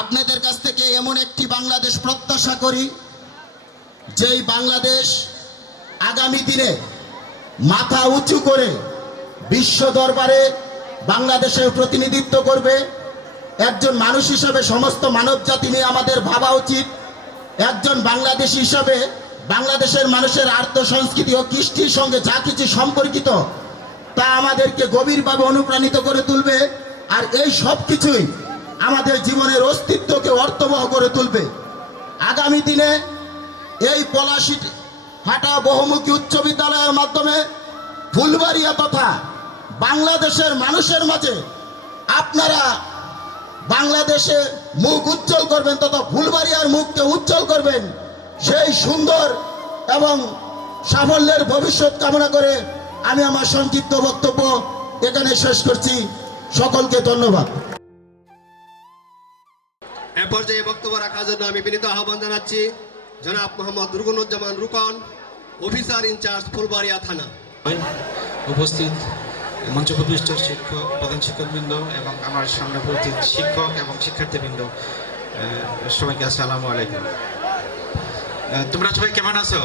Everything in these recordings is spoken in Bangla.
আপনাদের কাছ থেকে এমন একটি বাংলাদেশ প্রত্যাশা করি, যেই বাংলাদেশ আগামী দিনে মাথা উঁচু করে বিশ্ব দরবারে বাংলাদেশের প্রতিনিধিত্ব করবে। একজন মানুষ হিসাবে সমস্ত মানব জাতি নিয়ে আমাদের ভাবা উচিত। একজন বাংলাদেশী হিসাবে বাংলাদেশের মানুষের আর্থ সংস্কৃতি ও কৃষ্টির সঙ্গে যা কিছু সম্পর্কিত তা আমাদেরকে গভীরভাবে অনুপ্রাণিত করে তুলবে। আর এই সব কিছুই আমাদের জীবনের অস্তিত্বকে অর্থবহ করে তুলবে। আগামী দিনে এই পলাশীহাটা বহুমুখী উচ্চ বিদ্যালয়ের মাধ্যমে ফুলবাড়িয়া তথা বাংলাদেশের মানুষের মাঝে আপনারা বাংলাদেশে মুখ উজ্জ্বল করবেন, তথা ফুলবাড়িয়ার মুখকে উজ্জ্বল করবেন। সেই সুন্দর এবং সাফল্যের ভবিষ্যৎ কামনা করে আমি আমার সংক্ষিপ্ত বক্তব্য এখানে শেষ করছি। সকলকে ধন্যবাদ। এ পর্যায়ে বক্তব্য রাখার জন্য আমি বিনীত আহ্বান জানাচ্ছি জনাব মোহাম্মদ রুকনুজ্জামান রুকন, অফিসার ইনচার্জ ফুলবাড়িয়া থানা। উপস্থিত মঞ্চপ্রবিষ্ট শিক্ষক, প্রধান শিক্ষকবৃন্দ এবং আমার সামনে উপস্থিত শিক্ষক এবং শিক্ষার্থীবৃন্দ, সবাইকে আসসালামু আলাইকুম। তোমরা সবাই কেমন আছো?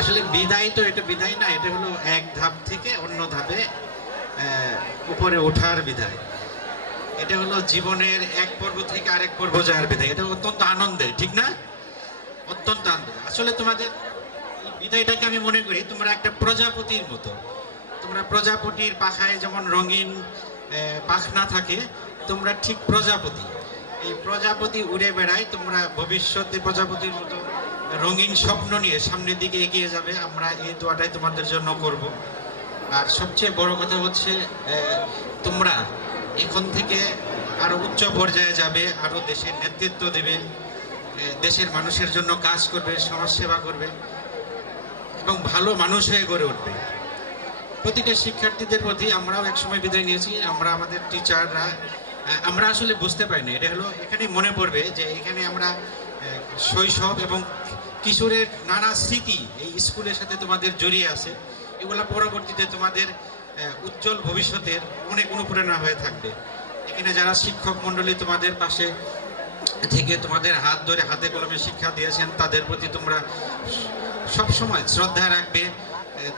আসলে বিদায় তো এটা বিদায় না, এটা হলো এক ধাপ থেকে অন্য ধাপে উপরে ওঠার বিদায়। এটা হলো জীবনের এক পর্ব থেকে আরেক পর্ব যাওয়ার বিদায়। এটা অত্যন্ত আনন্দের, ঠিক না? অত্যন্ত আনন্দের। আসলে তোমাদের বিদায়টাকে আমি মনে করি তোমরা একটা প্রজাপতির মতো। তোমরা প্রজাপতির পাখায় যেমন রঙিন পাখনা থাকে, তোমরা ঠিক প্রজাপতি। এই প্রজাপতি উড়ে বেড়ায়, তোমরা ভবিষ্যতে প্রজাপতির মতো রঙিন স্বপ্ন নিয়ে সামনের দিকে এগিয়ে যাবে। আমরা এই দোয়াটাই তোমাদের জন্য করব। আর সবচেয়ে বড় কথা হচ্ছে তোমরা এখন থেকে আরো উচ্চ পর্যায়ে যাবে, আরো দেশের নেতৃত্ব দেবে, দেশের মানুষের জন্য কাজ করবে, সমাজ সেবা করবে এবং ভালো মানুষ হয়ে গড়ে উঠবে। প্রতিটা শিক্ষার্থীদের প্রতি আমরাও একসময় বিদায় নিয়েছি। আমরা আমাদের টিচাররা আমরা আসলে বুঝতে পারি না। এটা হলো এখানে মনে পড়বে যে এখানে আমরা শৈশব এবং কিশোরের নানা স্মৃতি এই স্কুলের সাথে তোমাদের জড়িয়ে আছে। এগুলা পরবর্তীতে তোমাদের উজ্জ্বল ভবিষ্যতের অনেক অনুপ্রেরণা হয়ে থাকবে। এখানে যারা শিক্ষক মণ্ডলী তোমাদের পাশে থেকে তোমাদের হাত ধরে হাতে কলমে শিক্ষা দিয়েছেন, তাদের প্রতি তোমরা সবসময় শ্রদ্ধা রাখবে,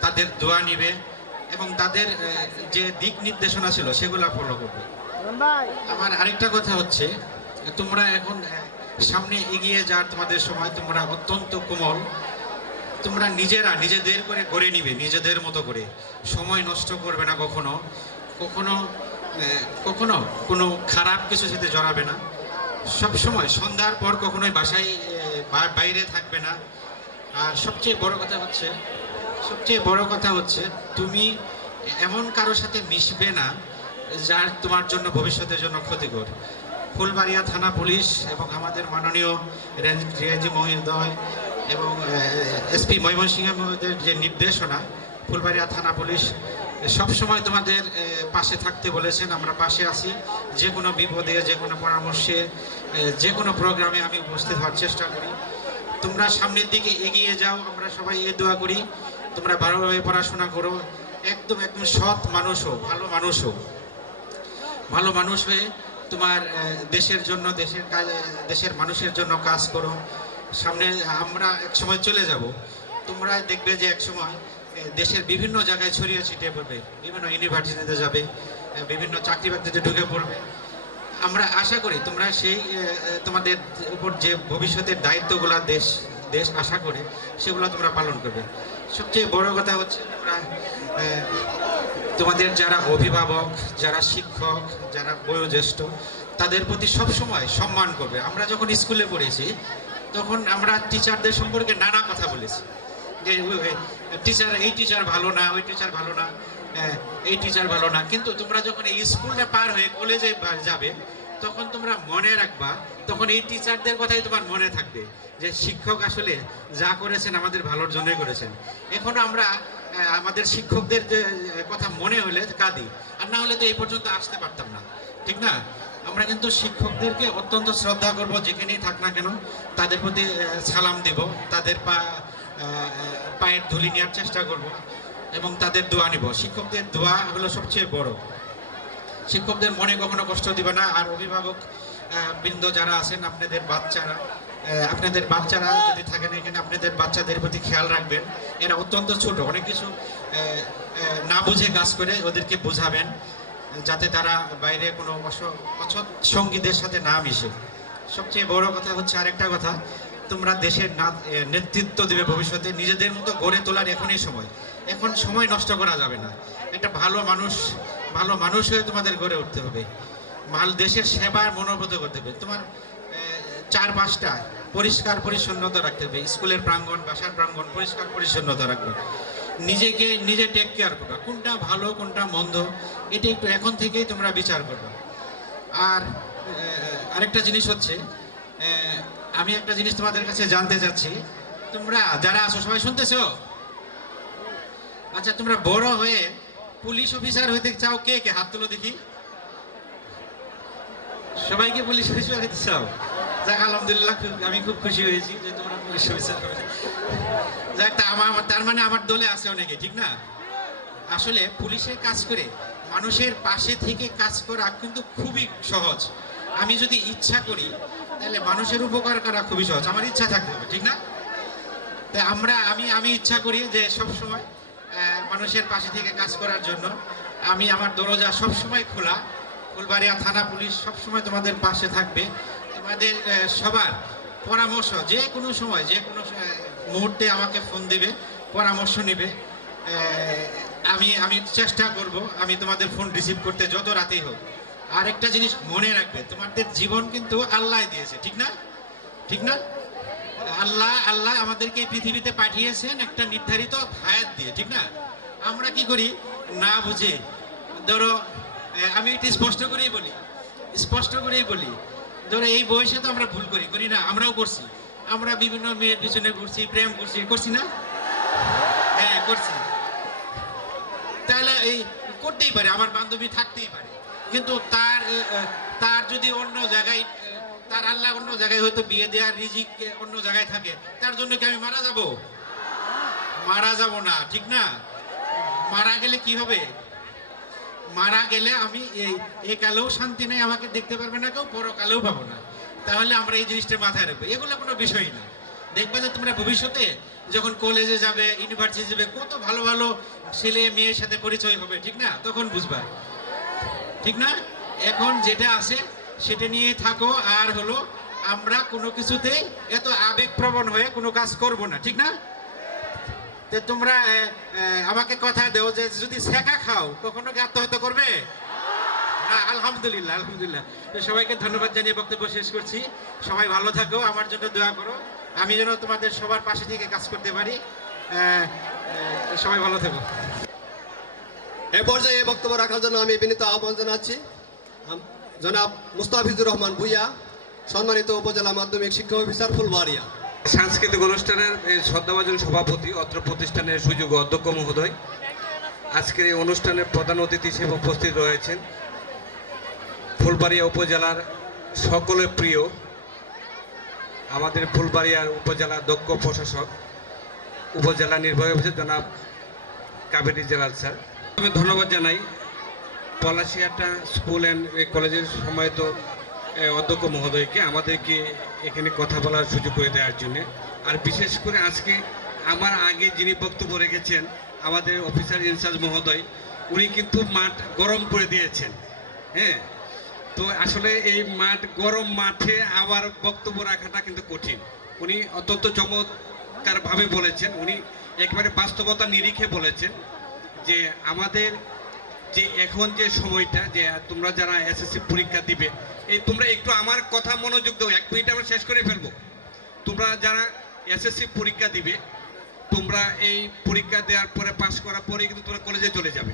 তাদের দোয়া নিবে এবং তাদের যে দিক নির্দেশনা ছিল সেগুলো ফলো করবে। আমার আরেকটা কথা হচ্ছে, তোমরা এখন সামনে এগিয়ে যাওয়ার তোমাদের সময়, তোমরা অত্যন্ত কোমল। তোমরা নিজেদের করে গড়ে নিবে, নিজেদের মতো করে। সময় নষ্ট করবে না কখনো কখনো কখনো কোনো খারাপ কিছু সাথে জড়াবে না। সব সময় সন্ধ্যার পর কখনোই বাসায় বাইরে থাকবে না। আর সবচেয়ে বড় কথা হচ্ছে তুমি এমন কারোর সাথে মিশবে না যার তোমার জন্য ভবিষ্যতের জন্য ক্ষতিকর। ফুলবাড়িয়া থানা পুলিশ এবং আমাদের মাননীয় রেঞ্জ মহোদয় এবং এসপি ময়মনসিংহ মহোদয়ের যে নির্দেশনা, ফুলবাড়িয়া থানা পুলিশ সবসময় তোমাদের পাশে থাকতে বলেছেন। আমরা পাশে আছি। যে কোনো বিপদে, যে কোনো পরামর্শে, যে কোনো প্রোগ্রামে আমি উপস্থিত হওয়ার চেষ্টা করি। তোমরা সামনের দিকে এগিয়ে যাও, আমরা সবাই এই দোয়া করি। তোমরা ভালোভাবে পড়াশোনা করো, একদম সৎ মানুষ হো, ভালো মানুষ হয়ে তোমার দেশের জন্য, দেশের মানুষের জন্য কাজ করো। সামনে আমরা এক সময় চলে যাব, তোমরা দেখবে যে এক সময় দেশের বিভিন্ন জায়গায় ছড়িয়ে ছিটিয়ে পড়বে, বিভিন্ন ইউনিভার্সিটিতে যাবে, বিভিন্ন চাকরি বাকরিতে ঢুকে পড়বে। আমরা আশা করি তোমরা সেই তোমাদের উপর যে ভবিষ্যতের দায়িত্বগুলো দেশ আশা করে সেগুলো তোমরা পালন করবে। সবচেয়ে বড় কথা হচ্ছে তোমরা তোমাদের যারা অভিভাবক, যারা শিক্ষক, যারা বয়োজ্যেষ্ঠ, তাদের প্রতি সবসময় সম্মান করবে। আমরা যখন স্কুলে পড়েছি তখন আমরা টিচারদের সম্পর্কে নানা কথা বলেছি, যে এই টিচার ভালো না, ওই টিচার ভালো না, এই টিচার ভালো না। কিন্তু তোমরা যখন এই স্কুলটা পার হয়ে কলেজে যাবে তখন তোমরা মনে রাখবা, তখন এই টিচারদের কথাই তোমার মনে থাকবে যে শিক্ষক আসলে যা করেছেন আমাদের ভালোর জন্যই করেছেন। এখনো আমরা আমাদের শিক্ষকদের যে কথা মনে হলে কাঁদি, আর না হলে তো এই পর্যন্ত আসতে পারতাম না, ঠিক না? আমরা কিন্তু শিক্ষকদেরকে অত্যন্ত শ্রদ্ধা করব, যেখানেই থাক না কেন তাদের প্রতি সালাম দেব, তাদের পায়ের ধুলি নেওয়ার চেষ্টা করব এবং তাদের দোয়া নিব। শিক্ষকদের দোয়া হলো সবচেয়ে বড়। শিক্ষকদের মনে কখনো কষ্ট দিবে না। আর অভিভাবক বৃন্দ যারা আছেন, আপনাদের বাচ্চারা যদি থাকেন এখানে, আপনাদের বাচ্চাদের প্রতি খেয়াল রাখবেন। এরা অত্যন্ত ছোট, অনেক কিছু না বুঝে কাজ করে, ওদেরকে বোঝাবেন যাতে তারা বাইরে কোনো অসৎ সঙ্গীদের সাথে না মিশে। সবচেয়ে বড় কথা হচ্ছে আরেকটা কথা, তোমরা দেশের নেতৃত্ব দেবে ভবিষ্যতে, নিজেদের মতো গড়ে তোলার এখনই সময়। এখন সময় নষ্ট করা যাবে না। একটা ভালো মানুষ হয়ে তোমাদের গড়ে উঠতে হবে। দেশের সেবার মনোবত করতে হবে। তোমার চারপাশটা পরিষ্কার পরিচ্ছন্নতা রাখতে হবে। স্কুলের প্রাঙ্গণ, বাসার প্রাঙ্গণ পরিষ্কার পরিচ্ছন্নতা রাখবে। নিজে টেক কেয়ার করবে। কোনটা ভালো কোনটা মন্দ এটা একটু এখন থেকেই তোমরা বিচার করবে। আর আরেকটা জিনিস হচ্ছে, আমি একটা জিনিস তোমাদের কাছে জানতে চাচ্ছি। তোমরা যারা আছো সবাই শুনতেছো? আচ্ছা, তোমরা বড় হয়ে পুলিশ অফিসার হইতে চাও? কে কে হাত তুলো দেখি। সবাইকে পুলিশ অফিসার হইতে চাও? যাক, আলহামদুলিল্লাহ, আমি খুব খুশি হয়েছি যে তোমরা পুলিশ অফিসার হবে। যাক, তার মানে আমার দলে আছে অনেকে, ঠিক না? আসলে পুলিশের কাজ করে মানুষের পাশে থেকে কাজ করা কিন্তু খুবই সহজ। আমি যদি ইচ্ছা করি তাহলে মানুষের উপকার করা খুবই সহজ। আমার ইচ্ছা থাকতে হবে, ঠিক না? তাই আমি ইচ্ছা করি যে সব সময় মানুষের পাশে থেকে কাজ করার জন্য। আমার দরজা সবসময় খোলা। ফুলবাড়িয়া থানা পুলিশ সবসময় তোমাদের পাশে থাকবে। তোমাদের সবার পরামর্শ যে কোনো সময়, যে কোনো মুহূর্তে আমাকে ফোন দিবে, পরামর্শ নেবে। আমি চেষ্টা করব আমি তোমাদের ফোন রিসিভ করতে, যত রাতেই হোক। আরেকটা জিনিস মনে রাখবে, তোমাদের জীবন কিন্তু আল্লাহ দিয়েছে, ঠিক না? ঠিক না? আল্লাহ আমাদেরকে এই পৃথিবীতে পাঠিয়েছেন একটা নির্ধারিত হায়াত দিয়ে, ঠিক না? আমরা কি করি না বুঝে, ধরো আমি একটু স্পষ্ট করেই বলি, ধরো এই বয়সে তো আমরা ভুল করি না? আমরাও করছি। আমরা বিভিন্ন মেয়ের পিছনে ঘুরছি, প্রেম করছি না? হ্যাঁ, করছি। তাহলে এই করতেই পারে, আমার বান্ধবী থাকতেই পারে, কিন্তু তার যদি অন্য জায়গায়, তার আল্লাহ অন্য জায়গায় হয়তো বিয়ে দেওয়ার রিজিক অন্য জায়গায় থাকে, তার জন্য কি আমি মারা যাব না, ঠিক না? মারা গেলে কি হবে? মারা গেলে আমি এই কালেও শান্তি নেই, আমাকে দেখতে পারবে না কেউ, পরকালেও পাবো না। তাহলে আমরা এই জিনিসটা মাথায় রাখবো। এগুলো কোনো বিষয় না। দেখবে যে তোমরা ভবিষ্যতে যখন কলেজে যাবে, ইউনিভার্সিটি যাবে, কত ভালো ভালো ছেলে মেয়ের সাথে পরিচয় হবে, ঠিক না? তখন বুঝবা, ঠিক না? এখন যেটা আছে সেটা নিয়ে থাকো। আর হলো, আমরা কোনো কিছুতেই এত আবেগপ্রবণ হয়ে কোনো কাজ করব না, ঠিক না? তো তোমরা আমাকে কথা দেও যে যদি শেখা খাও কখনো কি আত্মহত্যা করবে? আলহামদুলিল্লাহ। তো সবাইকে ধন্যবাদ জানিয়ে বক্তব্য শেষ করছি। সবাই ভালো থাকো, আমার জন্য দোয়া করো, আমি যেন তোমাদের সবার পাশে থেকে কাজ করতে পারি। সবাই ভালো থাকো। এ পর্যায়ে বক্তব্য রাখার জন্য আমি বিনীত আহ্বান জানাচ্ছি জনাব মুস্তাফিজুর রহমান ভূঁইয়া, সম্মানিত উপজেলা মাধ্যমিক শিক্ষা অফিসার ফুলবাড়িয়া। সাংস্কৃতিক অনুষ্ঠানের শ্রদ্ধাভাজন সভাপতি, অত্র প্রতিষ্ঠানের সুযোগ্য অধ্যক্ষ মহোদয়, আজকের এই অনুষ্ঠানের প্রধান অতিথি হিসেবে উপস্থিত রয়েছেন ফুলবাড়িয়া উপজেলার সকলের প্রিয় আমাদের ফুলবাড়িয়ার উপজেলা দক্ষ প্রশাসক, উপজেলা নির্বাহী অফিসার জনাব কাবেরী জেলাল স্যার। আমি ধন্যবাদ জানাই পলাশিয়াটা স্কুল অ্যান্ড কলেজের সম্মানিত অধ্যক্ষ মহোদয়কে আমাদেরকে এখানে কথা বলার সুযোগ করে দেওয়ার জন্য। আর বিশেষ করে আজকে আমার আগে যিনি বক্তব্য রেখেছেন আমাদের অফিসার ইনচার্জ মহোদয়, উনি কিন্তু মাঠ গরম করে দিয়েছেন। হ্যাঁ, তো আসলে এই গরম মাঠে আবার বক্তব্য রাখাটা কিন্তু কঠিন। উনি অত্যন্ত চমৎকারভাবে বলেছেন, উনি একেবারে বাস্তবতা নিরিখে বলেছেন যে আমাদের যে এখন যে সময়টা, যে তোমরা যারা এসএসসি পরীক্ষা দিবে, এই তোমরা একটু আমার কথা মনোযোগ দাও, 1 মিনিট আমরা শেষ করে ফেলবো। তোমরা যারা এসএসসি পরীক্ষা দিবে, তোমরা এই পরীক্ষা দেওয়ার পরে পাস করার পরে কিন্তু তোমরা কলেজে চলে যাবে।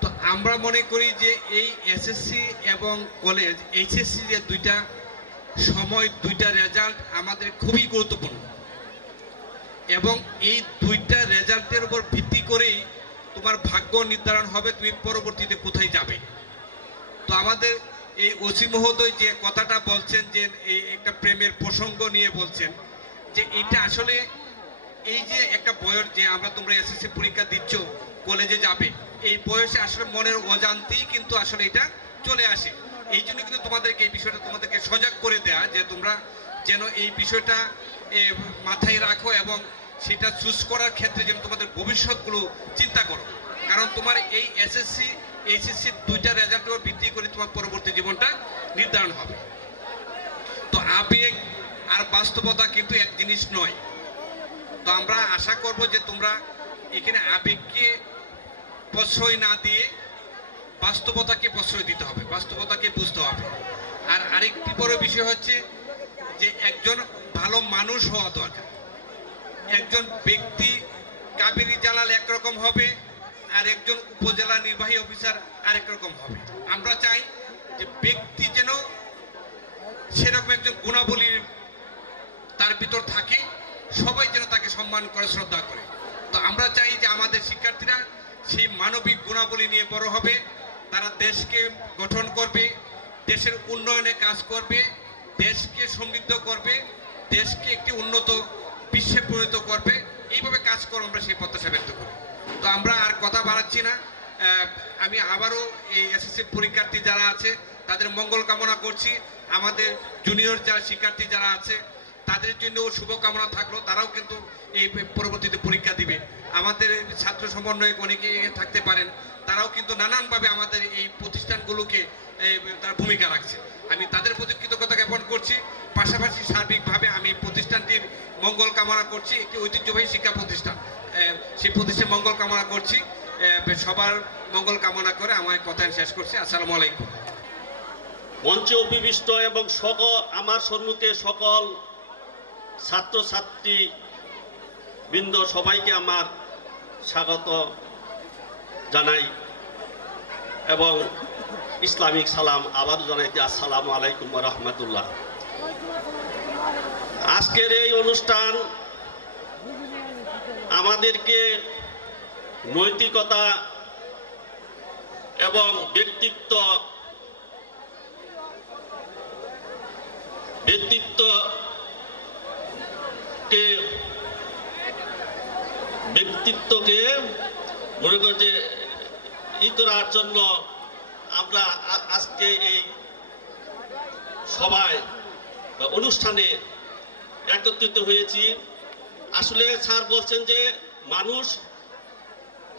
তো আমরা মনে করি যে এই এসএসসি এবং কলেজ, এইচএসসি যে দুইটা সময়, দুইটা রেজাল্ট আমাদের খুবই গুরুত্বপূর্ণ, এবং এই দুইটা রেজাল্টের উপর ভিত্তি করেই তোমার ভাগ্য নির্ধারণ হবে তুমি পরবর্তীতে কোথায় যাবে। তো আমাদের এই ওসি মহোদয় যে কথাটা বলছেন, যে এই একটা প্রেমের প্রসঙ্গ নিয়ে বলছেন, যে এটা আসলে এই যে একটা বয়স, যে তোমরা এসএসসি পরীক্ষা দিচ্ছ, কলেজে যাবে, এই বয়সে আসলে মনের অজান্তেই কিন্তু আসলে এটা চলে আসে। এই জন্য কিন্তু তোমাদেরকে এই বিষয়টা তোমাদেরকে সজাগ করে দেয়া, যে তোমরা যেন এই বিষয়টা মাথায় রাখো এবং সেটা চুজ করার ক্ষেত্রে যেন তোমাদের ভবিষ্যৎগুলো চিন্তা করো। কারণ তোমার এই এসএসসি এইচএসসি দুইটা রেজাল্টের উপর ভিত্তি করে তোমার পরবর্তী জীবনটা নির্ধারণ হবে। তো আবেগ আর বাস্তবতা কিন্তু এক জিনিস নয়। তো আমরা আশা করব যে তোমরা এখানে আবেগকে প্রশ্রয় না দিয়ে বাস্তবতাকে প্রশ্রয় দিতে হবে, বাস্তবতাকে বুঝতে হবে। আর আরেকটি বড় বিষয় হচ্ছে যে একজন ভালো মানুষ হওয়া দরকার। একজন ব্যক্তি কাবেরী জালাল একরকম হবে, আর একজন উপজেলা নির্বাহী অফিসার আরেক রকম হবে। আমরা চাই যে ব্যক্তি যেন সেরকম একজন গুণাবলীর তার ভিতর থাকে, সবাই যেন তাকে সম্মান করে, শ্রদ্ধা করে। তো আমরা চাই যে আমাদের শিক্ষার্থীরা সেই মানবিক গুণাবলী নিয়ে বড় হবে, তারা দেশকে গঠন করবে, দেশের উন্নয়নে কাজ করবে, দেশকে সমৃদ্ধ করবে, দেশকে একটি উন্নত বিশ্বে পরিণত করবে। এইভাবে কাজ করবো, আমরা সেই প্রত্যাশা ব্যক্ত করি। তো আমরা আর কথা বাড়াচ্ছি না। আমি আবারও এই এসএসসি পরীক্ষার্থী যারা আছে তাদের মঙ্গল কামনা করছি। আমাদের জুনিয়র যারা শিক্ষার্থী যারা আছে তাদের জন্য শুভকামনা থাকলো, তারাও কিন্তু এই পরবর্তীতে পরীক্ষা দিবে। আমাদের ছাত্র সমন্বয়ক অনেকে থাকতে পারেন, তারাও কিন্তু নানানভাবে আমাদের এই প্রতিষ্ঠানগুলোকে তার ভূমিকা রাখছে। আমি তাদের প্রতি কৃতজ্ঞতা জ্ঞাপন করছি। পাশাপাশি সার্বিকভাবে আমি প্রতিষ্ঠানটির মঙ্গল কামনা করছি। একটি ঐতিহ্যবাহী শিক্ষা প্রতিষ্ঠান, সেই প্রতিষ্ঠান মঙ্গল কামনা করছি। সবার মঙ্গল কামনা করে আমার কথা শেষ করছি। আসসালামু আলাইকুম। মঞ্চে উপবিষ্ট এবং আমার সম্মুখে সকল ছাত্রছাত্রী বৃন্দ সবাইকে আমার স্বাগত জানাই এবং ইসলামিক সালাম আবার জানাইতে আসসালামু আলাইকুম ওয়া রাহমাতুল্লাহ। আজকের এই অনুষ্ঠান আমাদেরকে নৈতিকতা এবং ব্যক্তিত্বকে মনে করি যে করার জন্য আমরা আজকে এই সবাই অনুষ্ঠানে একত্রিত হয়েছি। আসলে স্যার বলছেন যে মানুষ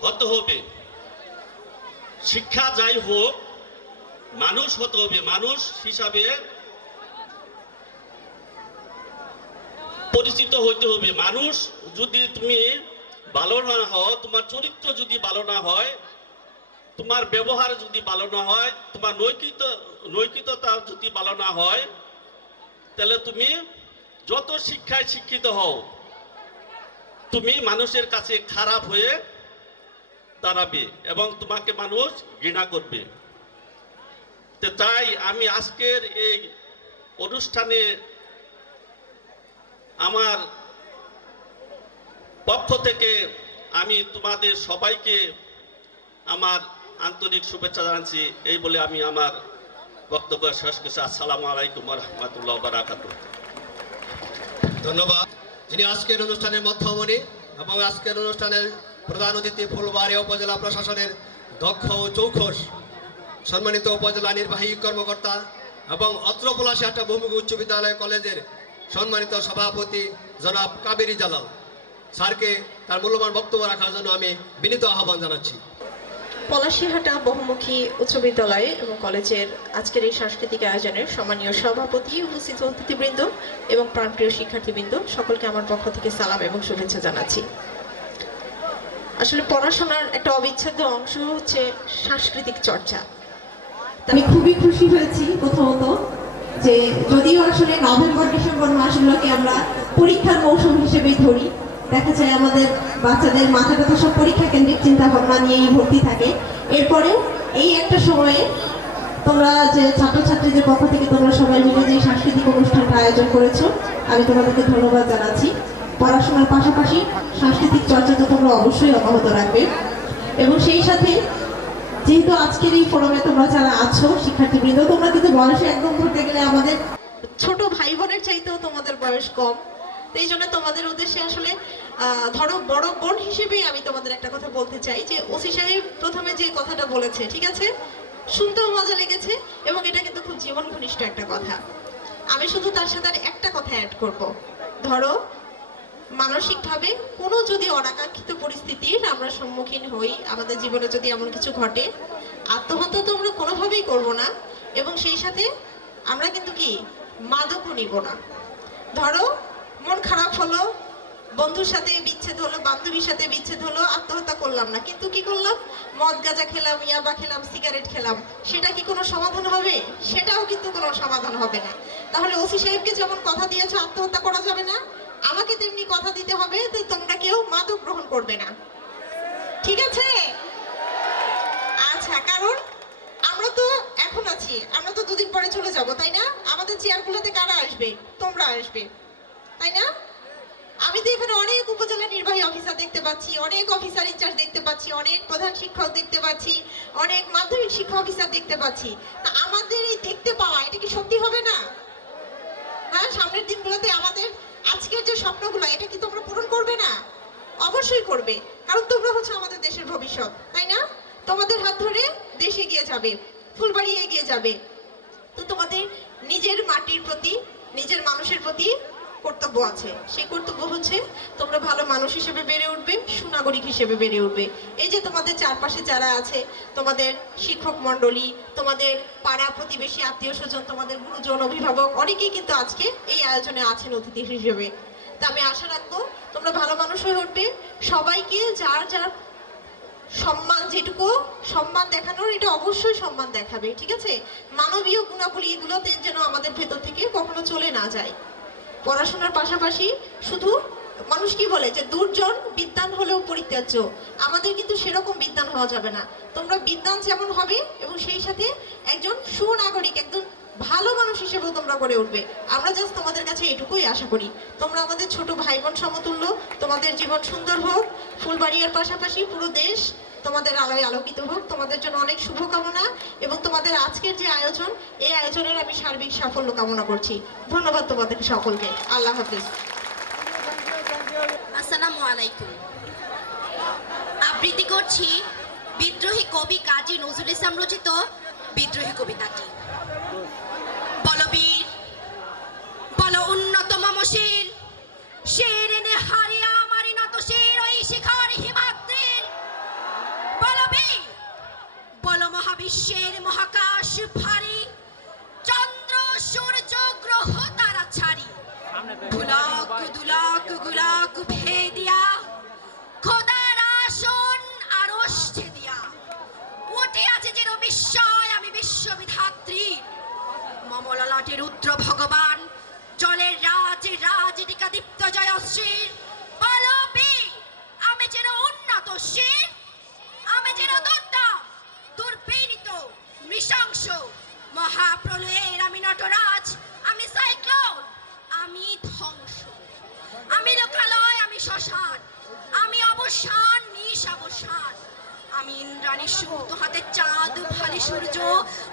হতে হবে, শিক্ষা যাই হোক মানুষ হতে হবে, মানুষ হিসাবে পরিচিত হইতে হবে। মানুষ যদি তুমি ভালো না হও, তোমার চরিত্র যদি ভালো না হয়, তোমার ব্যবহার যদি ভালো না হয়, তোমার নৈতিকতা যদি ভালো না হয়, তাহলে তুমি যত শিক্ষায় শিক্ষিত হও তুমি মানুষের কাছে খারাপ হয়ে দাঁড়াবে এবং তোমাকে মানুষ ঘৃণা করবে। তাই আমি আজকের এই অনুষ্ঠানে আমার পক্ষ থেকে আমি তোমাদের সবাইকে আমার আন্তরিক শুভেচ্ছা জানাচ্ছি। এই বলে আমি আমার বক্তব্য শেষ করছি। আসসালামু আলাইকুম ওয়া রাহমাতুল্লাহি ওয়া বারাকাতুহু। ধন্যবাদ। যিনি আজকের অনুষ্ঠানের মধ্যমণি এবং আজকের অনুষ্ঠানের প্রধান অতিথি ফুলবাড়িয়া উপজেলা প্রশাসনের দক্ষ ও চৌখস সম্মানিত উপজেলা নির্বাহী কর্মকর্তা এবং অত্র পলাশিহাটা বহুমুখী উচ্চ বিদ্যালয় কলেজের সম্মানিত সভাপতি জনাব কাবেরী জালাল স্যারকে তার মূল্যবান বক্তব্য রাখার জন্য আমি বিনীত আহ্বান জানাচ্ছি। পলাশিহাটা বহুমুখী উচ্চ বিদ্যালয় এবং কলেজের আজকের এই সাংস্কৃতিক আয়োজনের সম্মানীয় সভাপতি, উপস্থিত অতিথিবৃন্দ এবং প্রাণপ্রিয় শিক্ষার্থীবৃন্দ, সকলকে আমার পক্ষ থেকে সালাম এবং শুভেচ্ছা জানাচ্ছি। আসলে পড়াশোনার একটা অবিচ্ছেদ্য অংশ হচ্ছে সাংস্কৃতিক চর্চা। আমি খুবই খুশি হয়েছি প্রথমত যে যদিও আসলে নভেম্বর ডিসেম্বর মাসগুলোকে আমরা পরীক্ষার মৌসুম হিসেবে ধরি, দেখা যায় আমাদের বাচ্চাদের মাথা ব্যথা সব পরীক্ষা কেন্দ্রিক চিন্তা ভাবনা নিয়েই ভর্তি থাকে। এরপরেও এই একটা সময়ে তোমরা যে ছাত্রছাত্রীদের পক্ষ থেকে তোমরা সবাই মিলে যে সাংস্কৃতিক অনুষ্ঠানটা আয়োজন করেছো, আমি তোমাদেরকে ধন্যবাদ জানাচ্ছি। পড়াশোনার পাশাপাশি সাংস্কৃতিক চর্চা তো তোমরা অবশ্যই অব্যাহত রাখবে এবং সেই সাথে যেহেতু আজকের এই ফোরামে তোমরা যারা আছো শিক্ষার্থীবৃন্দ, তোমরা কিন্তু বয়সে একদম ধরতে গেলে আমাদের ছোট ভাই বোনের চাইতেও তোমাদের বয়স কম, তো এই জন্য তোমাদের উদ্দেশ্যে আসলে ধরো বড় বোন হিসেবে আমি তোমাদের একটা কথা বলতে চাই যে ওসি সাহেব প্রথমে যে কথাটা বলেছে, ঠিক আছে, শুনতেও মজা লেগেছে এবং এটা কিন্তু খুব জীবন ঘনিষ্ঠ একটা কথা। আমি শুধু তার সাথে আর একটা কথা অ্যাড করব। ধরো মানসিকভাবে কোনো যদি অনাকাঙ্ক্ষিত পরিস্থিতির আমরা সম্মুখীন হই, আমাদের জীবনে যদি এমন কিছু ঘটে, আত্মহত্যা তো আমরা কোনোভাবেই করব না এবং সেই সাথে আমরা কিন্তু কি মাদকও নিব না। ধরো মন খারাপ হলো, বন্ধুর সাথে বিচ্ছেদ হলো, বান্ধবীর সাথে বিচ্ছেদ হলো, আত্মহত্যা করলাম না, কিন্তু কি করলাম, মদ গাঁজা খেলাম, ইয়াবা খেলাম, সিগারেট খেলাম, সেটা কি কোনো সমাধান হবে? সেটাও কিন্তু কোনো সমাধান হবে না। তাহলে ওসি সাহেবকে যেমন কথা দিয়েছো আত্মহত্যা করা যাবে না, আমাকে তেমনি কথা দিতে হবে যে তোমরা কেউ মাদক গ্রহণ করবে না, ঠিক আছে? আচ্ছা, কারণ আমরা তো এখন আছি, আমরা তো দুদিন পরে চলে যাব, তাই না? আমাদের চেয়ারগুলোতে কারা আসবে? তোমরা আসবে, তাই না? আমি তো এখানে অনেক উপজেলা নির্বাহী অফিসার দেখতে পাচ্ছি, অনেক অফিসার ইনচার্জ দেখতে পাচ্ছি, অনেক প্রধান শিক্ষক দেখতে পাচ্ছি, অনেক মাধ্যমিক শিক্ষা অফিসার দেখতে পাচ্ছি। তা আমাদের এই দেখতে পাওয়া এটা কি সত্যি হবে না? হ্যাঁ, সামনের দিনগুলোতে আমাদের আজকের যে স্বপ্নগুলো এটা কি তোমরা পূরণ করবে না? অবশ্যই করবে, কারণ তোমরা হচ্ছে আমাদের দেশের ভবিষ্যৎ, তাই না? তোমাদের হাত ধরে দেশ এগিয়ে যাবে, ফুলবাড়ি এগিয়ে যাবে। তো তোমাদের নিজের মাটির প্রতি, নিজের মানুষের প্রতি কর্তব্য আছে। সেই কর্তব্য হচ্ছে তোমরা ভালো মানুষ হিসেবে বেড়ে উঠবে, সুনাগরিক হিসেবে বেড়ে উঠবে। এই যে তোমাদের চারপাশে যারা আছে, তোমাদের শিক্ষক মণ্ডলী, তোমাদের পাড়া প্রতিবেশী, আত্মীয় স্বজন, তোমাদের গুরুজন, অভিভাবক, অনেকেই কিন্তু আজকে এই আয়োজনে আছেন অতিথি হিসেবে। তা আমি আশা রাখবো তোমরা ভালো মানুষ হয়ে উঠবে, সবাইকে যার যার সম্মান, যেটুকু সম্মান দেখানোর এটা অবশ্যই সম্মান দেখাবে, ঠিক আছে? মানবীয় গুণাবলী এগুলোতে যেন আমাদের ভেতর থেকে কখনো চলে না যায়। পড়াশোনার পাশাপাশি শুধু মানুষ কি বলে যে দুর্জন বিদ্বান হলেও পরিত্যাজ্য, আমাদের কিন্তু সেরকম বিদ্বান হওয়া যাবে না। তোমরা বিদ্বান যেমন হবে এবং সেই সাথে একজন সুনাগরিক, একজন ভালো মানুষ হিসেবেও তোমরা গড়ে উঠবে। আমরা জাস্ট তোমাদের কাছে এটুকুই আশা করি, তোমরা আমাদের ছোট ভাই বোন সমতুল্য, তোমাদের জীবন সুন্দর হোক, ফুলবাড়িয়ার পাশাপাশি পুরো দেশ তোমাদের আলোয় আলোকিত হোক। তোমাদের জন্য অনেক শুভকামনা এবং তোমাদের আজকের যে আয়োজন, এই আয়োজনের আমি সার্বিক সাফল্য কামনা করছি। ধন্যবাদ তোমাদের সকলকে। আল্লাহ হাফিজ। আসসালামু আলাইকুম। আবৃত্তি করছি বিদ্রোহী কবি কাজী নজরুল ইসলাম রচিত বিদ্রোহী কবিতাটি। বলবীর বল উন্নত মমশীল, শের এনে হারিয়া মারি নত শের ওই শিখর হিমাদ্রির। বলবীর বল মহাবিশ্বের মহাকাশ ভারী, চন্দ্র সূর্য গ্রহ তারা ছাড়ি। ধুলক দুলক গুলক ভেদিয়া, খোদার আসন আরশ ছেদিয়া। উঠে আছে যে বিস্ময় আমি বিশ্ববিধাত্রী। মমললাটে রুদ্র ভগবান, জলের রাজ রাজটিকা দীপ্ত জয়শ্রীর। বলবি আমি যেন উন্নত শির, আমি যেন দুর্দম দুর্বিনীত নৃশংস মহাপ্রলয়ের আমি নটরাজ, আমি সাইক্লোন, আমি ধ্বংস, আমি লোকালয়, আমি শ্মশান, আমি অবসান নিঃসাবসান। আমি ইন্দ্রাণী সুপ্ত হাতে চাঁদ ভালি সূর্য,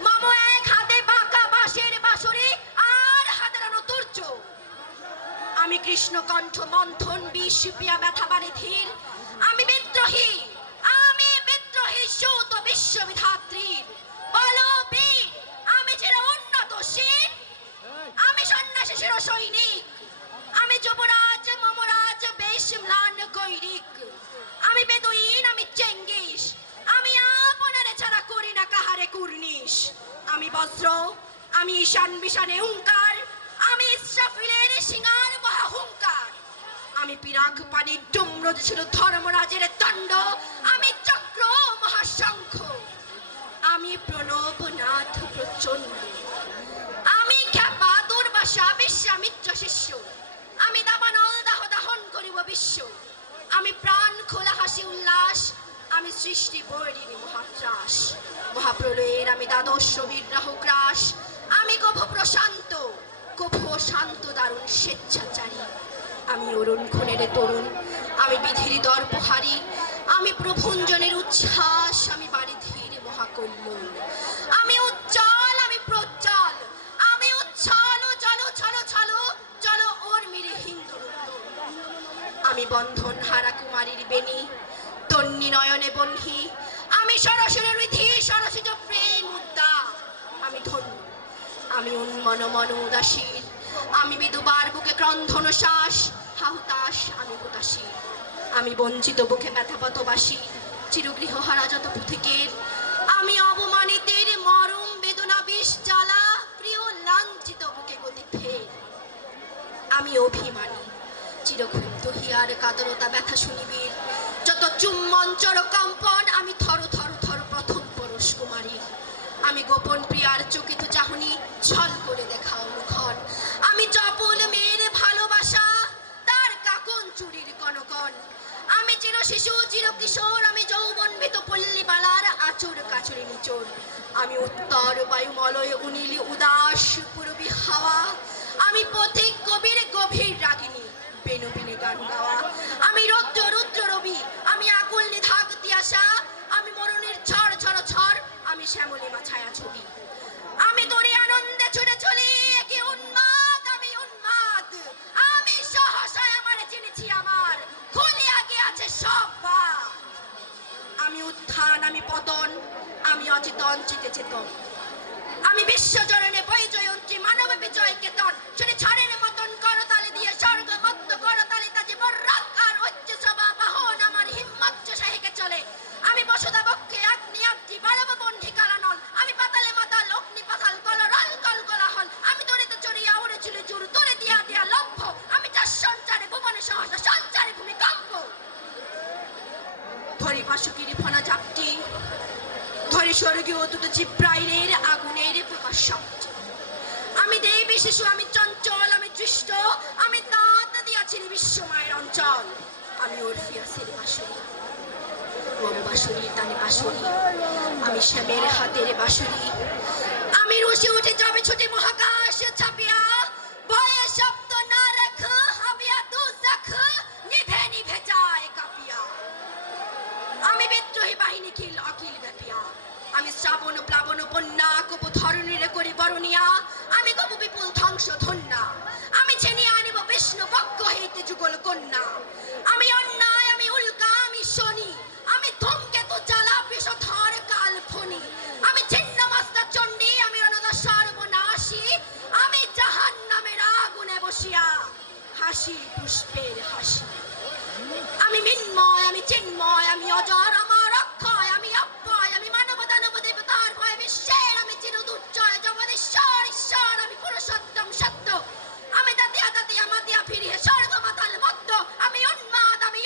মম এক হাতে বাঁকা বাঁশের বাঁশরি আর হাতে রণতুর্য। আমি কৃষ্ণ কণ্ঠ মন্থন বিষ পিয়া ব্যথা বাড়ি ধীর। আমি বিদ্রোহী, আমি বিদ্রোহী সুত বিশ্ববিধাত্রীর। বলো বীর আমি যেন উন্নত শির, আমি সন্ন্যাসী শির সৈনিক, আমি যুবরাজ মমরাজ বেশ ম্লান গৈরিক। আমি বেদুইন, আমি চেঙ্গিস, আমি আপনারে ছাড়া করি না কাহারে কুর্নিশ। আমি বজ্র, আমি ঈশান বিশানে হুঙ্কার, আমি ইসরাফিলের সিঙ্গার মহাহুঙ্কার। আমি পিরাক পানি ডুম্র ছিল ধর্মরাজের দণ্ড, আমি চক্র মহাশঙ্খ, আমি প্রণবনাথ প্রচণ্ড। আমি খ্যাপা দুর্বাসা বিশ্বামিত্র শিষ্য, আমি দাবানল দাহ দাহন করিব বিশ্ব। আমি প্রাণ খোলা হাসি উল্লাস, আমি সৃষ্টি বৈরিণী মহাত্রাস। মহাপ্রলয়ের আমি দ্বাদশ বিগ্রহ গ্রাস, আমি কভু প্রশান্ত, কভু শান্ত দারুণ স্বেচ্ছাচারী। আমি অরুণ খুনের তরুণ, আমি বিধির দর্পহারী, আমি প্রভঞ্জনের উচ্ছ্বাস, আমি বারিধির মহাকল্লোল। আমি উজ্জ্বল, আমি প্রজ্জ্বল, আমি উচ্ছল জল ছল ছল চলো ওর মিরে হিন্দু বন্ধি, আমি সরসের বিধি সরসিত প্রেম উদ্দা, আমি ধন্য, আমি উন্মন মন উদাসীন, আমি বিধবার বুকে ক্রন্ধন শ্বাস হাহুতাস, আমি হুতাসী, আমি বঞ্চিত বুকে ব্যথাপতবাসী, চিরগৃহ হারা যত পথিকের, আমি অবমানিতের মরম বেদনা বিষ জ্বালা, প্রিয় লাঞ্ছিত বুকে গতি ফের, আমি অভিমানী, চিরক্ষুব্ধ হিয়ার কাতরতা ব্যথা শুনিবির, যত চুম্বন চরকম্পন, আমি থর থর থর প্রথম পরশ কুমারী, আমি গোপন প্রিয়ার চকিত চাহনি ছল করে দেখা অনুক্ষণ, আমি চপল মেয়ের ভালোবাসা তার কাকন চুরির কনকন, আমি চির শিশু চির কিশোর, আমি যৌবনভিত পল্লীবালার আচর কাচরে নিচর, আমি উত্তর বায়ুমলয় উনিলি উদাস পূরবী হাওয়া, আমি পথিক কবির গভীর রাগিনী বেনু বিনে গান গাওয়া, আমি রৌদ্র রুদ্র রবি, আমি আকুল নিধাক তিয়াসা, আমি মরণের ঝড় ঝড় ঝড়, আমি শ্যামলিমা ছায়া ছবি, আমি তোরে আনন্দে ছুটে চলি, কি উন্মাদ, আমি উন্মাদ, আমি সহসায় আমারে চিনেছি আমার খুলিয়া গিয়াছে সব বাঁধ, আমি উত্থান আমি পতন, আমি অচেতন চিতে চেতন, আমি বিশ্বজরণে বৈজয়ন্তী মানব বিজয় কেতন, শুনে ঝড়ের মতন করতালে দিয়ে স্বর্গ মত্ত করতালে তাজে বর্রাক আর উচ্চ সভা বাহন আমার হিম্মত সাহেকে চলে, আমি বসুদা বক্ষে আগ্নি আগ্নি বারব বন্ধি কালানল, আমি পাতালে মাতাল অগ্নি পাতাল কলরল কল কলাহল, আমি দড়িতে চড়িয়া উড়েছিল জুর দূরে দিয়া দিয়া লম্ভ, আমি তার সঞ্চারে ভুবনে সহসা সঞ্চারে ভূমিকম্প, ধরি পাশুকিরি ফনা ঝাপটি, ধরি স্বর্গীয় অতুত জিব্রাইলের আগুনের প্রকাশ শব্দ, আমি দেবী শিশু, আমি চঞ্চল, আমি দৃষ্ট, আমি দাঁত দিয়াছি বিশ্বমায়ের অঞ্চল, আমি ওরফিয়াসের বাঁশুরি, বাঁশুরি টানে বাঁশুরি, আমি শ্যামের হাতের বাঁশুরি, আমি রুশে উঠে যাবে ছুটে মহাকাশ ছাপিয়া, ভয়ে শব্দ না রাখ হাবিয়া দুজাখ নিভে নিভে যায় কাঁপিয়া, আমি বিদ্রোহী বাহিনী খিল অখিল ব্যাপিয়া, আমি শ্রাবণ প্লাবন বন্যা কবু ধরণীর করি বরণিয়া, আমি কবু বিপুল ধ্বংস ধন্যা, আমি ছেনিয়া আনিব বিষ্ণু পক্ষ হইতে যুগল কন্যা, আমি অন্যায় আমি উল্কা আমি শনি, আমি ধূমকেতু জ্বালা বিষধর কাল ফণি, আমি ছিন্ন মাস্তা চণ্ডী, আমি অনদা সর্বনাশী, আমি জাহান্নামের আগুনে বসিয়া হাসি পুষ্পের হাসি, আমি মিন্ময় আমি চিন্ময়, আমি অজর আমার অক্ষয়, আমি অব্যয়, আমি মানব দানব দেবতার ভয় বিশ্বের, আমি চির দুর্জয় জগদীশ্বর ঈশ্বর, আমি পুরুষোত্তম সত্য, আমি দাতিয়া দাতিয়া মাতিয়া ফিরিয়ে স্বর্গ মাতাল মত্ত, আমি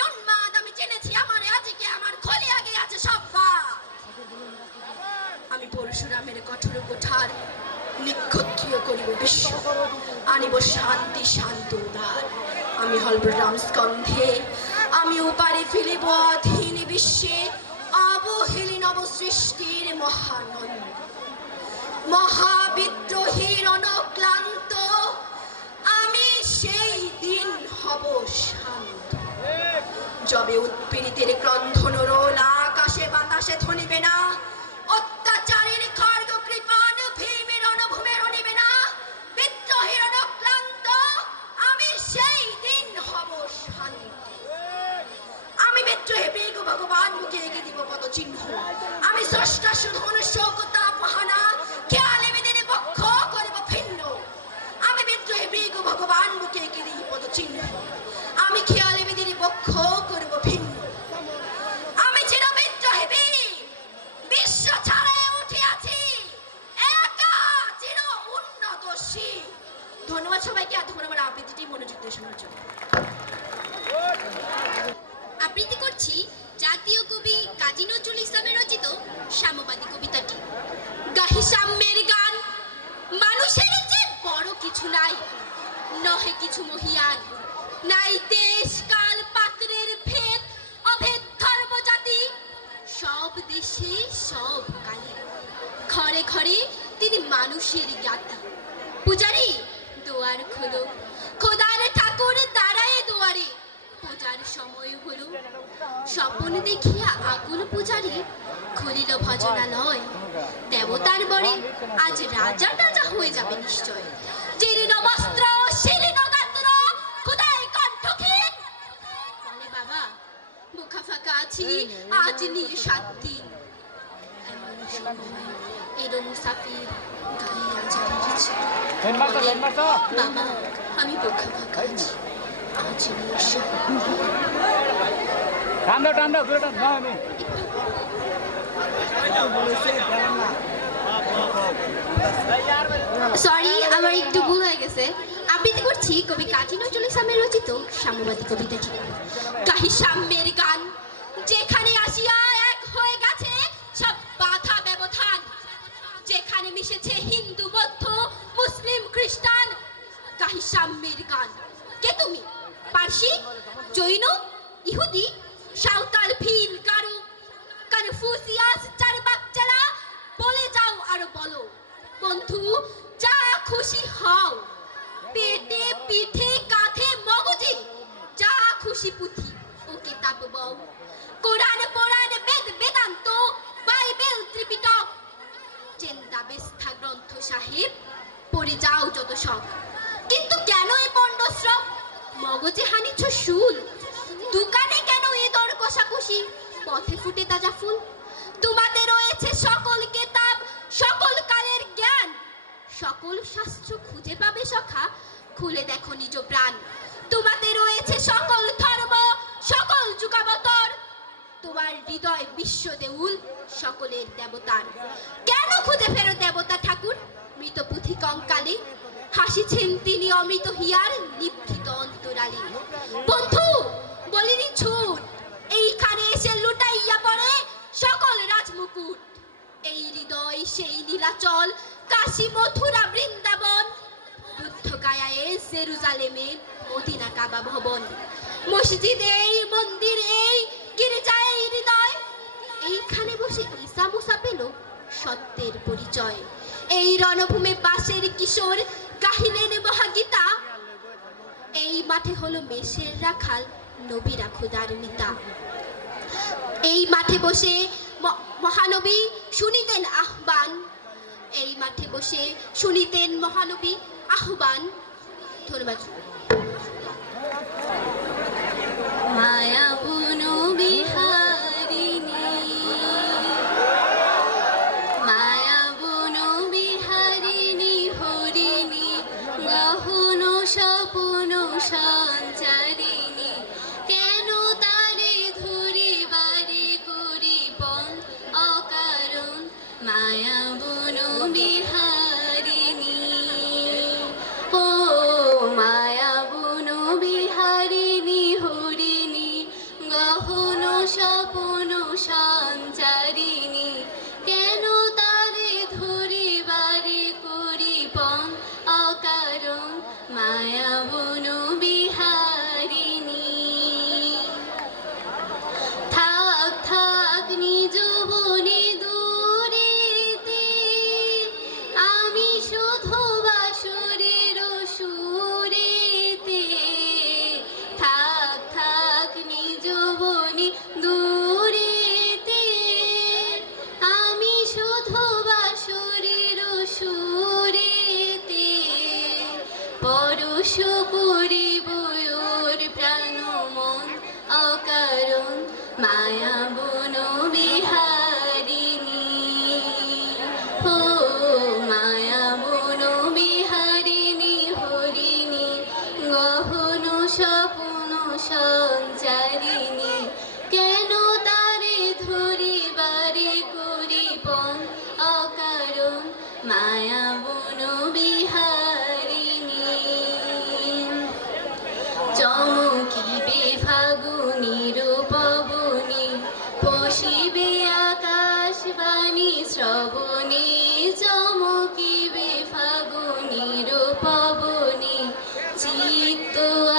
উন্মাদ আমি চিনেছি আমারে আজকে আমার খলিয়া গিয়াছে সব বাঁধ, আমি পরশুরামের কঠোর কোঠার নিক্ষত্রিয় করিব বিশ্ব, আনিব শান্তি শান্ত উদার, আমি হলবরাম স্কন্ধে, আমি উপারে ফেলিব অধীন বিশ্বে অবহেলি নব সৃষ্টির মহানন্দ, মহাবিদ্রোহীর অনক্লান্ত, আমি সেই দিন হব শান্ত, যবে উৎপীড়িতের ক্রন্ধন রোল আকাশে বাতাসে ধনিবে না, অত্যাচারের খড়গ কৃপান ভীমের অনুভূমের অনিবে না, বিদ্রোহীর অনক্লান্ত, আমি সেই দিন হব শান্ত, আমি বিদ্রোহী বেগ ভগবান মুখে এগে দিব পদ চিহ্ন, আমি স্রষ্টা সুধন শোকতা পাহানা খেয়ালে বেদের পক্ষ করিব ভিন্ন, আমি বিদ্রোহী বেগ ভগবান মুখে এগে দিব পদ চিহ্ন, আমি খেয়ালে বেদের পক্ষ করিব ভিন্ন, আমি চির বিদ্রোহী বীর বিশ্ব ছাড়াই উঠিয়াছি একা চির উন্নতশী। ধন্যবাদ সবাইকে এতক্ষণ আমার আবৃত্তিটি মনোযোগ দিয়ে শোনার জন্য। আবৃত্তি করছি জাতীয় কবি কাজী নজরুল ইসলামের রচিত সাম্যবাদী কবিতাটি। গাহি সাম্যের গান, মানুষের যে বড় কিছু নাই, নহে কিছু মহিয়ান, নাই দেশ কাল পাত্রের ভেদ, অভেদ ধর্ম জাতি, সব দেশে সব কালে, ঘরে ঘরে তিনি মানুষের জ্ঞাতি। পূজারি দুয়ার খোলো, খোদার ঠাকুর দাঁড়ায় দুয়ারে, পূজার সময় হলো, স্বপন দেখিয়া আকুল পূজারি খুলিল ভজনালয়, দেবতার বরে আজ রাজা টাজা হয়ে যাবে নিশ্চয়, জীর্ণ বস্ত্র শীর্ণ গাত্র খোদায় কণ্ঠহীন, বলে বাবা বোকা ফাঁকা আছি এসেছি আজ নিয়ে 7 দিন। এমন সময় এলো মুসাফির গায়ে আজ ফিরেছি। বাবা আমি বোকা ফাঁকা আছি আজ নিয়ে 7 দিন। সরি আমার একটু ভুল হয়ে গেছে। আবৃত্তি করছি কবি কাজী নজরুল ইসলামের রচিত সাম্যবাদী কবিতাটি। গাহি সাম্যের গান যেখানে আসিয়া এক হয়ে গেছে সব বাধা ব্যবধান, যেখানে মিশেছে হিন্দু বৌদ্ধ মুসলিম খ্রিস্টান। গাহি সাম্যের গান। কে তুমি? পার্সি, জৈন, ইহুদি, সাঁওতাল, ভিল, গারো, কনফুসিয়াস, চারবাকচালা, বলে যাও আরো বলো। বন্ধু যা খুশি হও, পেটে পিঠে কাঁধে মগজে যা খুশি পুঁথি ও কিতাব বও। কোরআন পুরাণ বেদ বেদান্ত বাইবেল ত্রিপিটক চেন্দা বেস্থা গ্রন্থ সাহেব পড়ে যাও যত সব। কিন্তু কেন এ পণ্ডশ্রম? মগজে হানিছ শুল। দোকানে কেন এ দর কষাকষি? পথে ফুটে তাজা ফুল। তোমাদের রয়েছে সকল কিতাব সকল কালের জ্ঞান, সকল শাস্ত্র খুঁজে পাবে সখা খুলে দেখো নিজ প্রাণ। তোমাদের রয়েছে সকল ধর্ম সকল যুগাবতর, তোমার হৃদয় বিশ্ব দেউল সকলের দেবতার। কেন খুঁজে ফেরো দেবতা ঠাকুর মৃত পুঁথি কঙ্কালে? হাসিছেন তিনি অমৃত হিয়ার নিভৃত অন্তরালে। বন্ধু বলিনি ছুট, এইখানে এসে লুটাইয়া পড়ে সকল রাজমুকুট। এই হৃদয় সেই নীলাচল কাশী মথুরা বৃন্দাবন, বুদ্ধ গায়ায়ে জেরুজালেমে মদিনা কাবা ভবন। মসজিদ এই মন্দির এই গির্জা এই হৃদয়, এইখানে বসে ঈসা মুসা পেল সত্যের পরিচয়। এই রণভূমে বাসের কিশোর গাহিলেন মহাগীতা, এই মাঠে হলো মেষের রাখাল নবীরা খোদার মিতা। এই মাঠে বসে মহানবী শুনিতেন আহ্বান, এই মাঠে বসে শুনিতেন মহানবী আহ্বান। ধন্যবাদ। মায়া বুনো বিহারিণী, মায়া বুনো বিহারিণী হরিণী গহন স্বপ্ন সঞ্চারিণী। কেন তারে ধরিবারে করি পণ অকারণ মায়া বুনো বিহারিণী। ও মায়া বুনো বিহারিণী হরিণী গহন স্বপ্ন সঞ্চারিণী। কেন তারে ধরিবারে করি পণ অকারণ মায়া বুনো বিহারিণী। থাক থাক নিজ বনে দূরেতে, আমি শুধু বাসরের সুরেতে। থাক থাক নিজ বনে দূরেতে, আমি শুধু বাসরের সুরেতে। পরশ করিব ওর প্রাণ মন অকারণ মায়া বুনো বিহারিণী। ও মায়া বুনো বিহারিণী হরিণী গহন স্বপ্ন সঞ্চারিণী। কেন তারে ধরিবারে করি পণ অকারণ মায়া বুনো বিহারিণী। চমকিবে ফাগুনির পবনে, পশিবে আকাশবাণী শ্রবণে। চমকিবে ফাগুনির পবনে, চিত্ত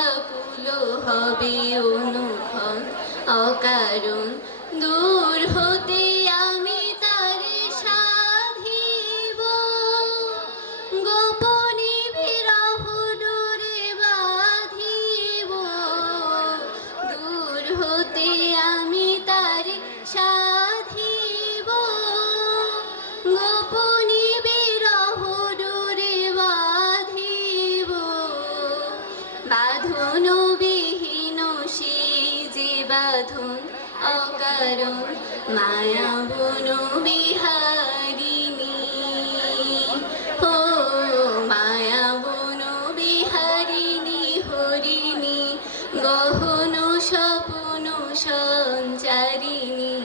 আকুল হবে অনুক্ষণ অকারণ। দূর হতে আমি তারে সাধিব, গোপনে বিরহ ডোরে বাঁধিব। দূর হতে আমি তারে সাধিব, গোপনে বিরহ ডোরে বাঁধিব। বাঁধন বিহীন সেই যে বাঁধন অকারণ মায়া বন বিহারিণী ও মায়া বন বিহারিণী হরিণী গহন স্বপ্ন সঞ্চারিণী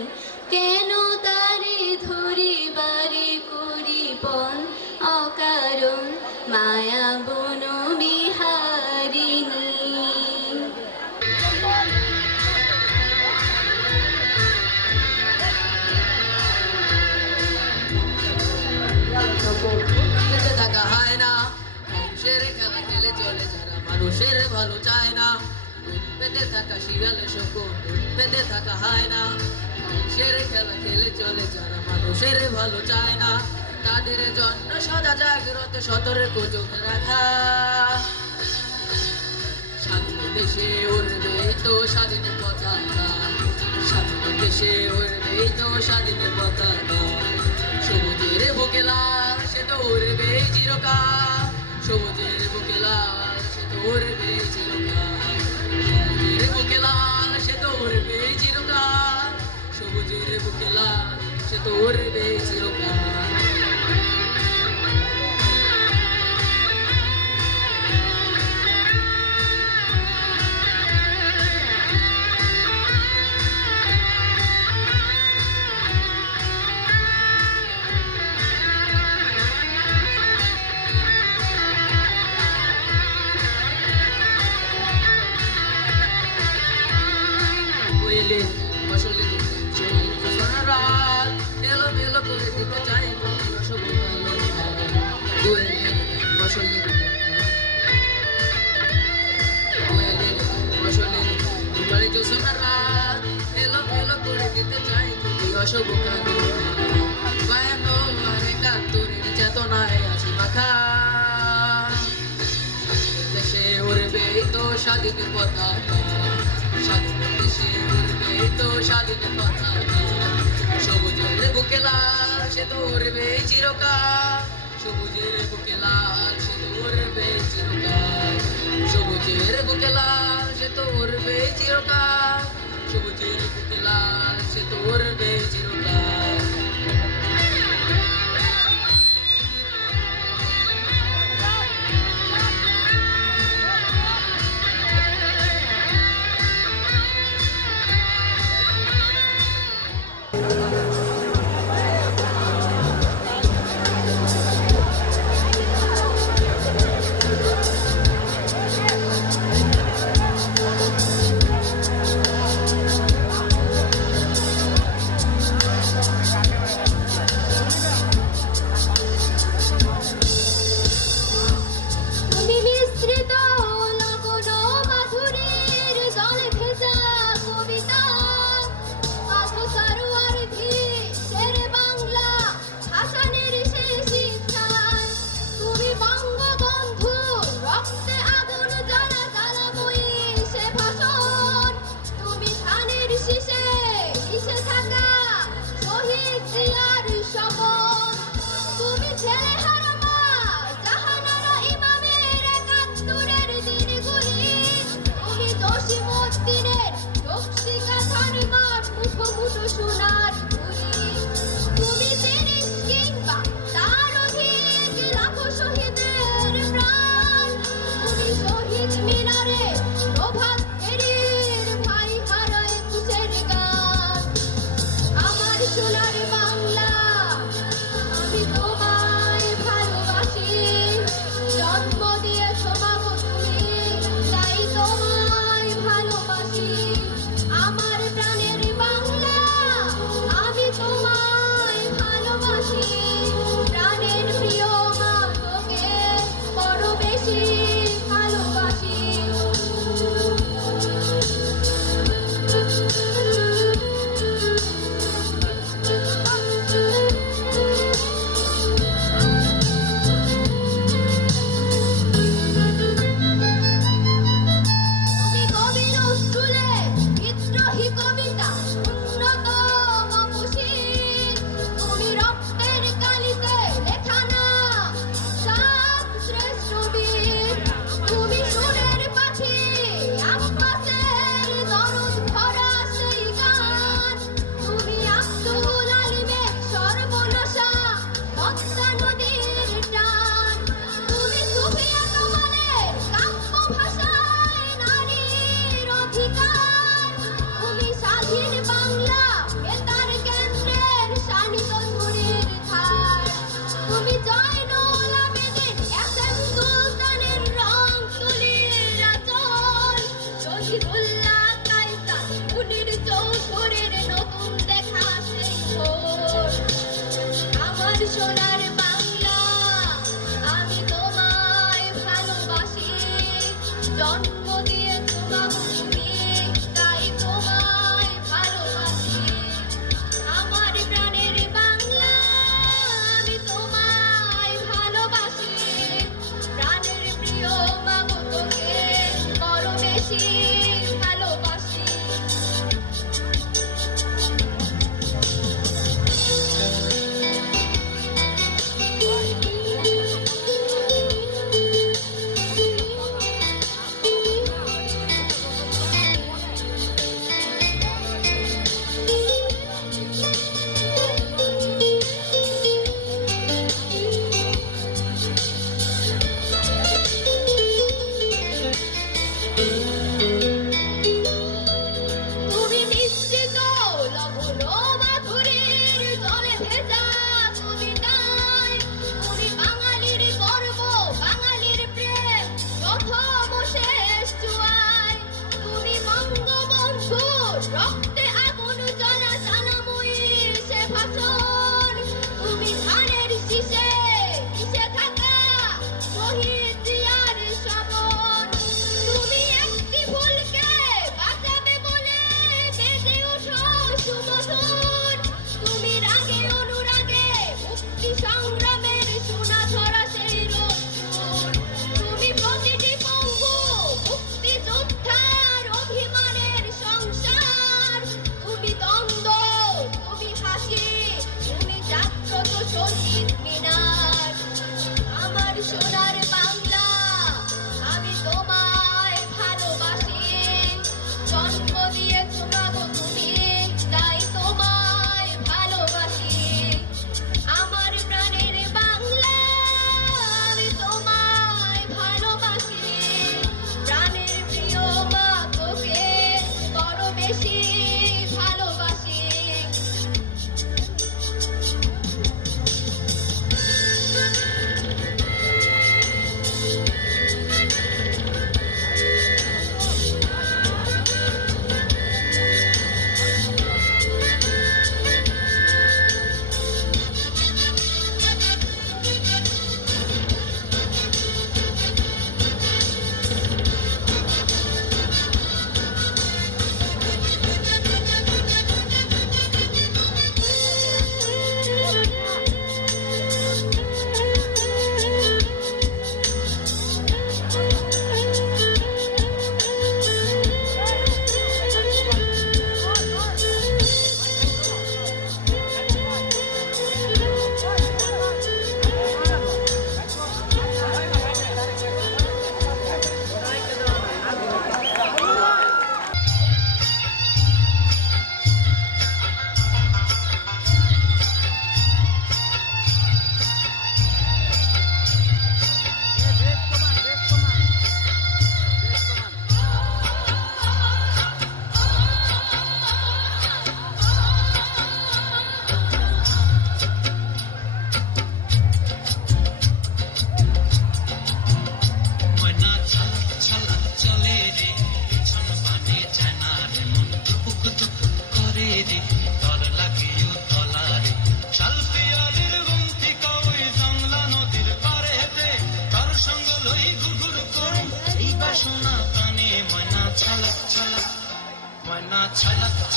কেন তারে ধরিবারে করিপন অকারণ মায়া বন বিহারিণী বেঁচে থাকা হয় না মানুষের খেলা খেলে চলে যারা মানুষের ভালো চায় না পেতে থাকা শিয়ালে শকুন পেতে থাকা হয় না মানুষের খেলা খেলে চলে যারা মানুষের ভালো চায় না তাদের জন্য সদা জাগ্রত সতর্ক চোখ রাখা স্বাধীন দেশে উড়বে তো স্বাধীন পতাকা স্বাধীন দেশে উড়বে তো স্বাধীন পতাকা সবুজের বুকে লাল সে তো উড়বে চিরকাল সবুজের বুকে লাল সে তো উড়বে চিরকাল সবুজের বুকে লাল সে তো উড়বে চিরকাল সবুজের বুকে লাল সে তো উড়বে চিরকাল কোয়েলের ফসলের রাত এলো মেলো করে দিতে চাই কোয়েলের ফসলের কোয়েলের ফসলের বাড়ি জোসনা রাত এলো মেলো করে দিতে চাই তুমি অশুভ কালো বায়ানো আর একাত্তরের চেতনায় আছি মাখা দেশে উড়বে তো স্বাধীন পতাকা স্বাধীন দেশে উড়বে তো স্বাধীন পতাকা সবুজের বুকে লাল সে তো উড়বে চিরকাল সবুজের বুকে লাল সে তো উড়বে চিরকাল সবুজের বুকে লাল সে তো উড়বে চিরকাল সবুজের বুকে লাল সে তো উড়বে চিরকাল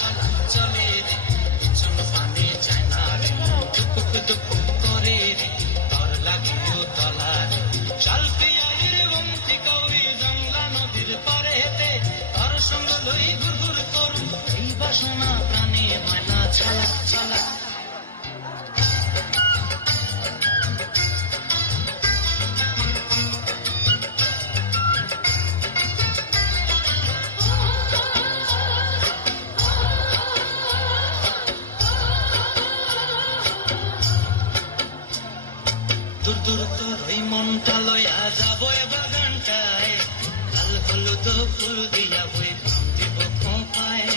ছলা চলে রে পিছন পানে যায় না রে দুপুক দুপুক করে রে তর লাগিও তলার শালপিয়ালির বন্তিকা ওই জংলা নদীর পারে হেতে তর সঙ্গ লই ঘুর ঘুর করু এই বাসনা প্রাণে ময়না ছলা ছলা দূর দূর তোর ওই মনটা লয়া যাবো এ বাগানটায় লাল হলুদ ফুল দিয়া বই দিব খোঁপায়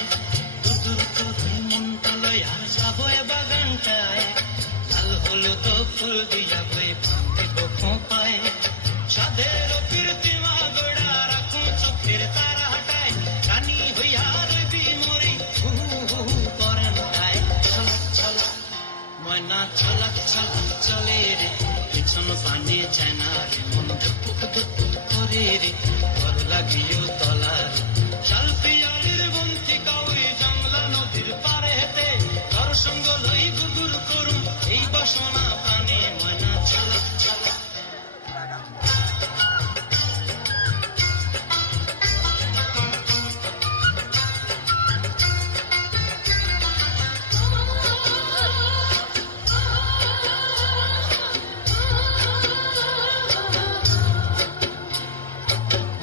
দূর দূর তোর ওই মনটা লয়া যাবো এ বাগানটায় লাল হলুদ ফুল দিয়া বই দিব খোঁপায় সাধের কীর্তিমা গোড়া রাখো চোখের তারা হাটায় রানী হইয়া রবি মরি হু হু পরান্তায় ছলক ছলক ময়না ছলক ছলক চলে রে পিছন পানে যায় না রে মন দুপুক দুপুক করে রে ঘর লাগিও তলার শালপিয়ালির বন্তিকা ওই জংলা নদীর পারে হেতে ঘর সঙ্গ লই গুগুর করুম এই বাসনা প্রাণে ময়না ছলক ছলক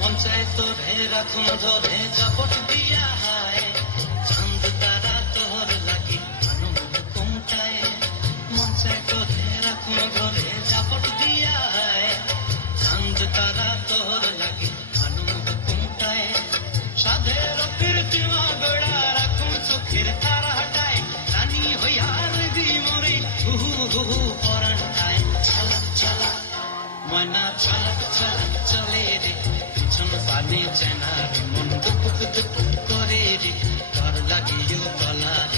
মঞ্চায় তোরে রাখুন ধরে জাপট দিয়া হায় চাঁদ তারা তোর লাগি অনুমোদ কমটায় মঞ্চায় তোরে রাখুন ধরে জাপট দিয়া হায় চাঁদ তারা তোর লাগি অনুমোদ কমটায় সাধের কীর্তিমা গোড়া রাখুন চোখের তারা হাটায় রানী হইয়া রবি মরি হু হু পরান্তায় ছলক ছলক ময়না ছলক ছলক চলে রে পিছন পানে চেনা রে মন দুপুক দুপুক করে রে ঘর লাগিও তলার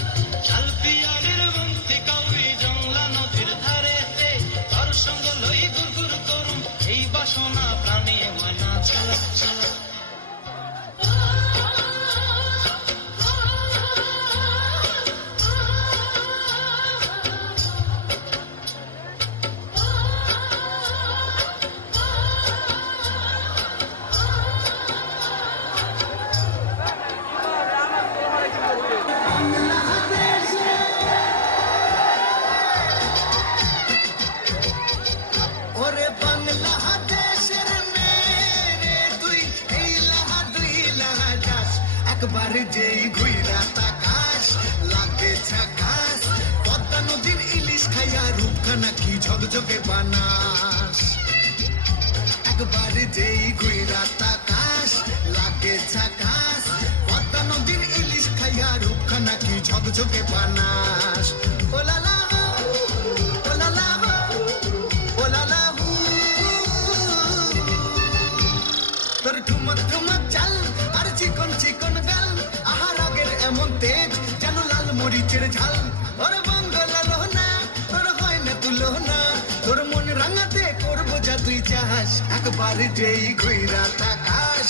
শালপিয়ালির বন্তিকা ওই জংলা নদীর ধারেতে তোর সঙ্গ লই গুর গুর করুম এই বাসনা প্রাণে ময়না ছলক ছলক ওরে বাংলাদেশের মেরে তুই এই লাহা দুই লাহা যাস একবার যেই ঘুইরা তাকাস লাগে ঝাকাস পদ্মা নদীর ইলিশ খাইয়া রূপখানা কি ঝকঝকে বানাস একবার যেই ঘুইরা তাকাস লাগে ঝাকাস পদ্মা নদীর ইলিশ খাইয়া রূপখানা কি ঝকঝকে বানাস ও লালা ও লালা ও লালা তোর ঠুমক ঠুমক চাল আর চিকন চিকন গাল আহার আগের এমন তেজ যেন লাল মরিচের ঝাল ওর বঙ্গলা লোহনা তোর হয় না তুলনা তোর মন রাঙাতে করবো যা তুই চাস একবার যেই ঘুইরা তাকাস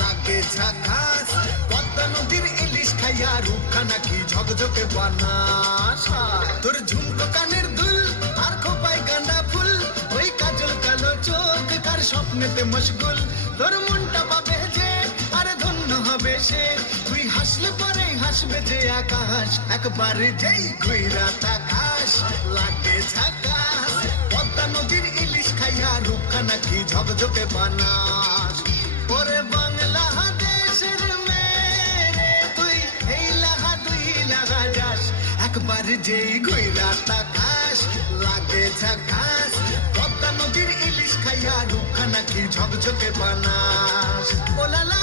লাগে ঝাকাস পদ্মা নদীর ইলিশ খাইয়া রূপখানা কি ঝকঝকে বানাস তোর ঝুমকো কানের দুল আর খোপায় গাঁদা ফুল ওই কাজল কালো চোখ কার স্বপ্নেতে মশগুল তোর মনটা পাবে যে আরে ধন্য হবে সে তুই হাসলে পরে হাসবে যে আকাশ একবার যেই ঘুইরা তাকাস লাগে ঝাকাস পদ্মা নদীর ইলিশ খাইয়া রূপখানা কি ঝকঝকে বানাস ওরে বাংলাদেশের মেরে তুই এই লাহা দুই লাহা যাস একবার যেই ঘুইরা তাকাস লাগে ঝাকাস পদ্মা নদীর ইলিশ খাইয়া রূপখানা কি ঝকঝকে বানাস ও লালা